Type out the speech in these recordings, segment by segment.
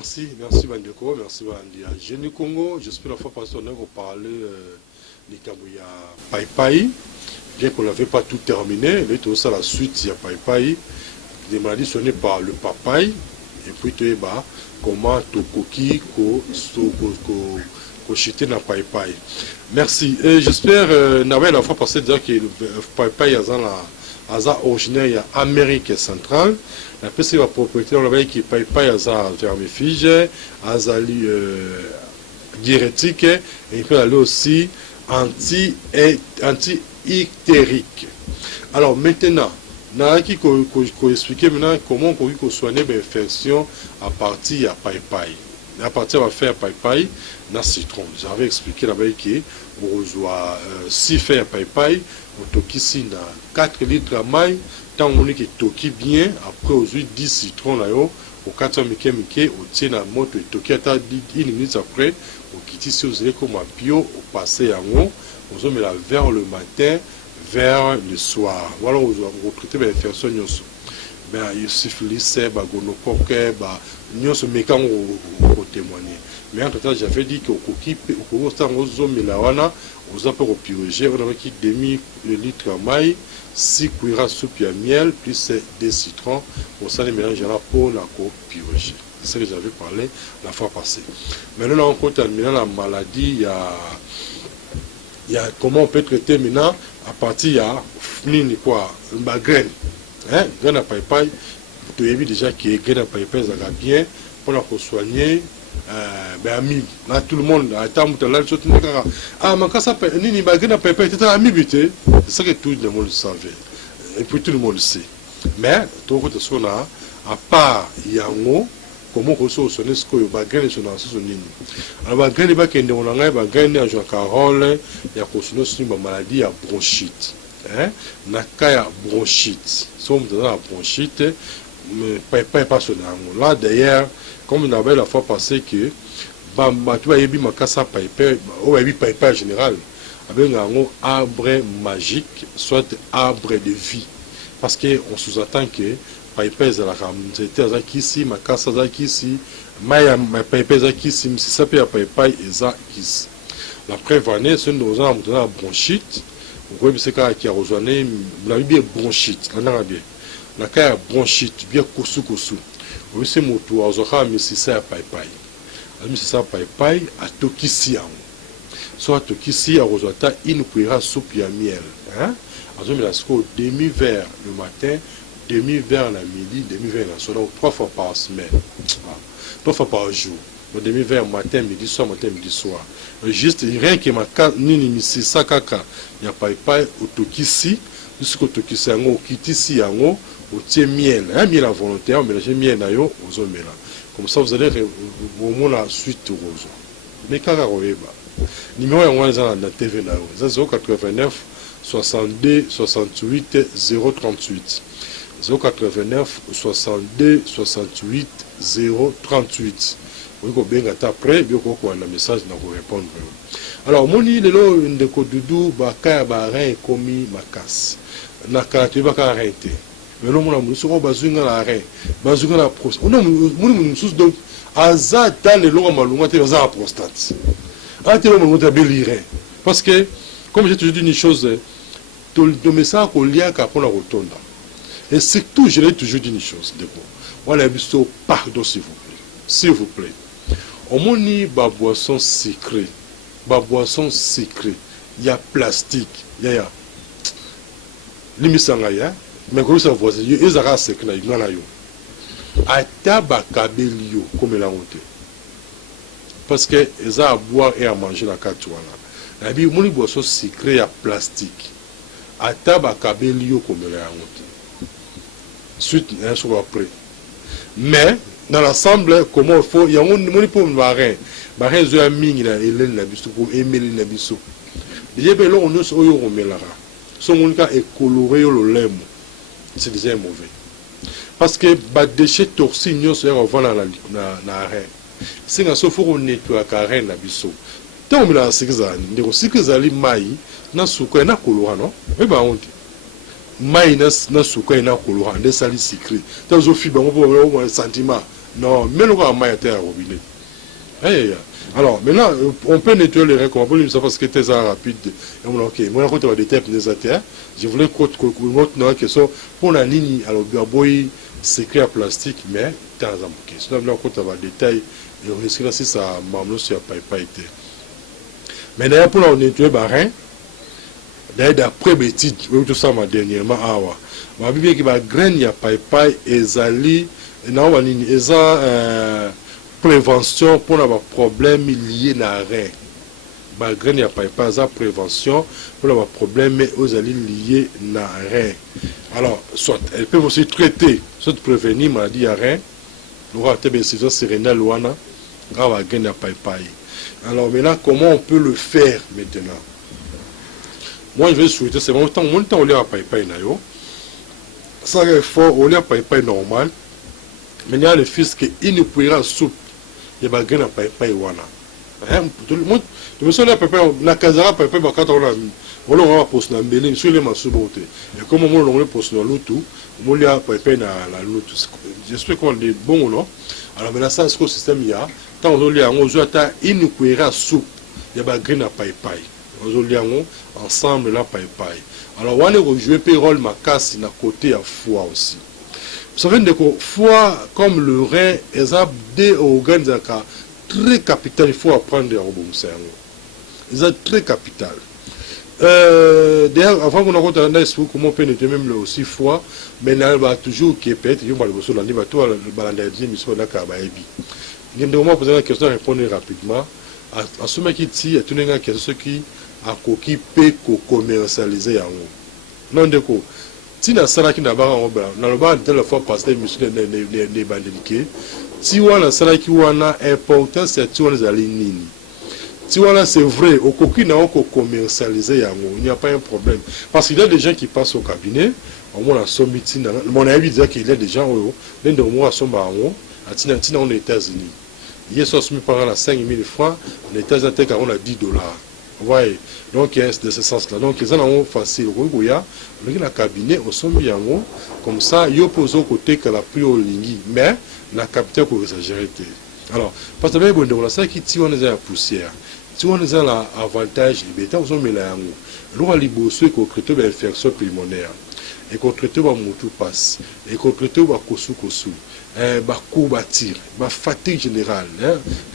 merci Bandeko, merci Bandia. Génie Congo, j'espère la fois passée on a parlé des Kabouya Pai Pai, bien qu'on n'avait pas tout terminé, mais tout ça la suite il y a Pai Pai, des maladies sonnées par le papaye, et puis tu es bas, comment Tokoki, ko chité na Pai Pai. Merci, et j'espère, la fois passée dire que le Pai Pai est originaire d'Amérique centrale. La PC va propriété on avait qui paye pas à vermifige, azali diurétique et il peut aller aussi anti-ictérique. Alors maintenant, n'a qui expliquer maintenant comment on soigner l'infection à partir à paille. À partir de faire paille na citron. J'avais expliqué là-bas qui on doit 6 faire paille, on toque ici na 4 litres à maille. Tant on est toki bien, après aux 10 citrons là au 4 mike, au tient la moto et toki à 1 minute après, au quitte si vous allez comme un bio, au passé en haut, on met la vers le matin, vers le soir. Voilà, on va recruter les personnes. Ben, il syphilis, gonocoque, nous sommes mécans au témoigner. Mais en tout cas, j'avais dit qu'au coquille, au temps aux hommes, la wana, aux apports au purgé, on avait qui demi litre à maille, 6 cuillères à soupe à miel, plus des citrons, pour ça les mélanges là pour la purgé. C'est ce que j'avais parlé la fois passée. Maintenant, on compte terminer la maladie, il y a comment on peut traiter maintenant à partir de quoi, une graine. Hein, graine à paille, tu as vu déjà que graine à paille, ça va bien pour la soigner. Amibe. Là, tout le monde, à temps où là, mais quand ça peut, ni graine à paille, c'est un amibe, c'est ça que tout le monde savait. Et puis tout le monde sait. Mais, tout le monde à part, il y a un mot, comment on se soigne ce que la graine est dans ce nini. Alors, la graine est pas qu'il y a une graine à jouer un rôle, il y a une maladie à bronchite. Nakaya bronchite. Sommes dans la bronchite, mais pas sur là d'ailleurs, comme on avait la fois passée que tu vas y ma cassa paper, ou paper en général, avec un arbre magique, soit arbre de vie. Parce qu'on sous-attend que paper est la ramzete ici, ma cassa ici, ma paper ici, si ça peut paper ici. La prévenir, c'est une dans la bronchite. Vous voyez, c'est qu'il y a rejoigné la bronchite, la cas bronchite, bien kousou. Vous voyez, c'est mon tour, vous avez mis ça paille. Vous ça paille à tokisi. Soit tokisi, à rejoindre une cuillère soupe à miel. Vous avez mis la demi-verre le matin, demi-verre la midi, demi-verre la soirée, 3 fois par semaine. 3 fois par jour. Le demi-verre matin, midi, soir, juste rien que ma carte, ni si ça caca, il n'y a pas au tokisi, jusqu'au tokisi, au kitisi, au tient miel, miel à volonté, on mélange miel d'ailleurs aux hommes là. Comme ça, vous allez au moins la suite rose. Mais quand vous avez numéro 1 dans la TV là, 089 62 68 038. 089 62 68 038. Oui, bien après, bien qu'on a un message pour répondre. Alors, mon île est là, une de Kodoudou, Baka, Barin, Komi, Makas. Nakatu, Baka, arrêté. Mais là, mon amour, nous bazunga la reine, bazunga la prostate. On a mon sous donc, Aza, dans les lois malunga, tu as la prostate. Ah, tu as le bélirin. Parce que, comme j'ai toujours dit une chose, le message qu'on lit à Capon la rotonde. Et surtout, je l'ai toujours dit une chose, voilà, pardon, s'il vous plaît. S'il vous plaît. Au monde, il y a boisson secrète. Il y a plastique. Il y a. Limisangaya. Mais quand vous voyez, il y a un secret. Il y a un tabakabelio, comme la honte. Parce que ils ont à boire et à manger la carte. La vie, il y a boisson secrète, il y a plastique. À tabakabelio, comme la honte. Suite, un jour après. Mais, dans l'ensemble, comment il faut, il y a un monde pour me barrer. Barrer, il y a un ming, il y a un bistrot pour aimer le bistrot. Il y a un peu on est au Romélara. Son monde est coloré au lème. C'est déjà mauvais. Parce que les déchets toxiques, nous sommes dans l'arrêt. Si nous sommes nettoyer la carène, la bistrot. Tant que nous avons 6 ans, nous avons 6 ans, nous avons coloré, non? Mais on dit. Maï na suka ina kuluha nde sali secret tazo fiba ngo bo sentiment Non, mais le roi a été à robinet. Hey, alors, maintenant, on peut nettoyer les reins, on peut dire parce que c'est rapide. Ok, moi, quand on va déterminer les terre, je voulais une autre question pour la ligne, alors, c'est clair plastique, mais, t'as un ok. Sinon, quand on va détailler, et on risque là, si ça m'a sur pas été. Mais d'ailleurs, pour la nettoyer les reins, d'ailleurs, d'après mes titres, tout ça m'a dernièrement, ma bible qui va graine, il y a pas et zali, et non, il y a prévention pour les problèmes liés à rein. Malgré il n'y a pas de prévention pour les problèmes aux alliés liés à rein. Alors, soit elles peuvent aussi traiter, soit prévenir maladie à rein. Nous avons des décisions sérénales, louana, grave à n'a pas. Alors maintenant, comment on peut le faire maintenant? Moi, je vais souhaiter, c'est mon temps on lit à païpaï nayo. Ça est fort, on lit à païpaï normal. Maintenant, le fils qui ne pourra soupe. Il y a des gens qui ne tout le monde, je me souviens na kazara papa bakata on a posé na mbele sur les masubote et comme on a posé na lutu on lui a papa na la lutu j'espère qu'on est bon non alors mais là ça ce que système il y a tant on lui a on joue à une cuillère soupe il y a ba green à papa on lui a ensemble là papa alors on est rejouer payroll makasi na côté à foie aussi vous savez que foie comme le rein les a des organes très capital, il faut apprendre à rebondir. C'est très capital. D'ailleurs, avant qu'on ait rencontré un esprit, comment on peut nettoyer même aussi foie, mais là, il va toujours qu'il peut être, il va le il va tout le balandier, mais il va le il y a des moments poser la question, répondre rapidement. À ce moment qui dit, il y a tout le monde qui a qui peut commercialiser en haut. Non, de quoi. Si na sala qui n'a pas en bas, na le bas de la fois passé, monsieur ne bandeliqué. Si on a sala qui wana important, c'est tu on les aligne. Si voilà c'est vrai, au coquille n'a pas commercialisé il n'y a pas un problème. Parce qu'il y a des gens qui passent au cabinet, au moins la somme mon avis dit qu'il y a des gens l'un de moi somme à on, à Tina aux États-Unis. Il y a 60 par an à 5 000 francs, en États-Unis on a $10. Vous voyez, donc il y a de ce sens-là. Donc les gens ont facile, il y a le cabinet au sommet yango, comme ça, il y a posé au côté que la plus au ligne, mais la capitale pour exagérer. Alors, parce que même bon, ça qui tire on est la poussière, tire on est l'avantage, et bien on met la yango. L'on a libéré qu'on traite de l'infection pulmonaire, et qu'on traite de moutou passe, et qu'on traite de kosu kosu. Batir, fatigue générale,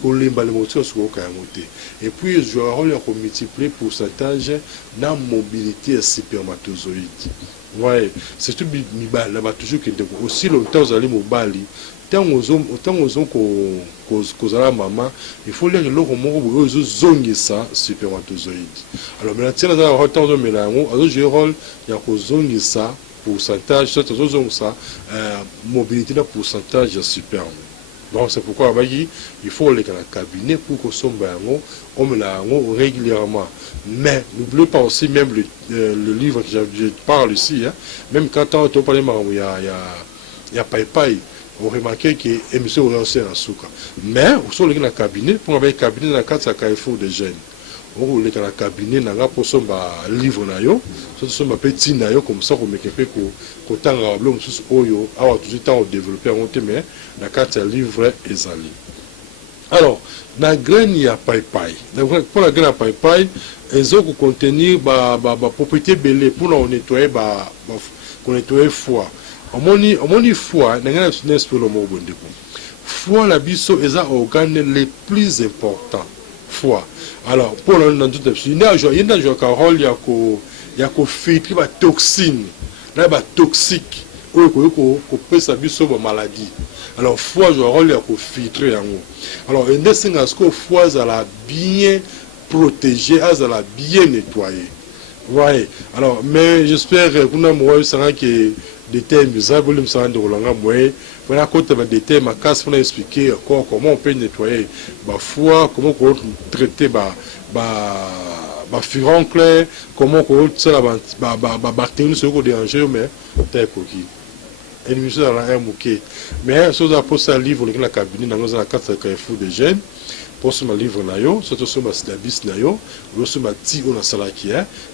pour les motos sur le et puis je vais multiplier le pourcentage de la mobilité spermatozoïde. Ouais, c'est tout là toujours que aussi longtemps vous allez mobile. Tant aux hommes qu'aux maman, il faut les gens qui ça spermatozoïde. Alors maintenant, dans le temps de mélange, alors je rôle il y a qu'aux ça pourcentage, ça, mobilité de pourcentage super. Donc c'est pourquoi il faut aller dans le cabinet pour que son on me l'a régulièrement. Mais n'oubliez pas aussi même le livre que je parle ici, hein, même quand on parle il y a païpaï, on remarque que l'émission est aussi en souka. Mais on sort dans le cabinet pour avoir un cabinet dans le cadre de la faut des jeunes. On est dans le cabinet, on a pour son livre, on a petit nayo comme ça, on met quelque chose qu'on a on a toujours temps de développer un mais la carte livre est allée. Alors, la graine il y a païpaï. Pour la graine à païpaï, ils ont contenir propriété belée pour nettoyer foie. On moni foie, on a un esprit le mot bon foie la biso est un organe les plus importants. Foie. Alors, pour le tout il y a un rôle, il y a un filtre, il y a toxine, il y a toxique, il peut s'abuser maladie. Alors, foie joue un rôle, il y a un filtre. Alors, il y a un foie bien protégé, bien nettoyé. Ouais. Alors, mais j'espère que vous avez des thèmes, vous avez voilà, quand on a des thèmes, on a expliqué comment on peut nettoyer le foie, comment on peut traiter le furoncle, comment on peut traiter la bactérie qui est dérangée, mais c'est coquille. Et nous sommes dans un mouquet. Mais si vous avez posé un livre dans le cabinet, dans la carte de Carrefour des jeunes, pour ce livre nayo, surtout sur ma syllabus nayo, ou sur ma ti on a salaki,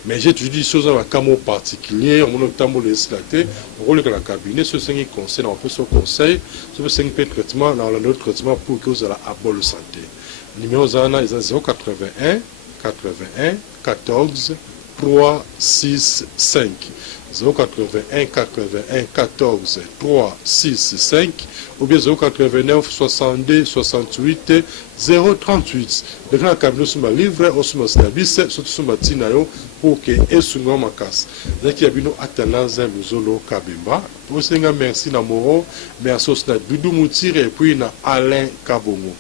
mais j'ai toujours dit choses à un particulier, on a notamment les slatés, on roule dans la cabinet, ce sont des conseils, on peut se conseil, ce sont des traitements, dans le traitement pour que vous ayez la bonne santé. Numéro 081 81 14 3 6 5 081 81 14 3 6 5 ou bien 089 62 68 038. Maintenant, la cabinet sur ma livre, ou sur ma service, surtout sur ma tinayo, pour que et sur ma casse. Donc, il y a une attendance à Luzolo Kabimba. Pour ce merci Namoro, merci au Bidou Moutir et puis na Alain Kabongo.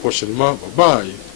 Prochainement, bye bye.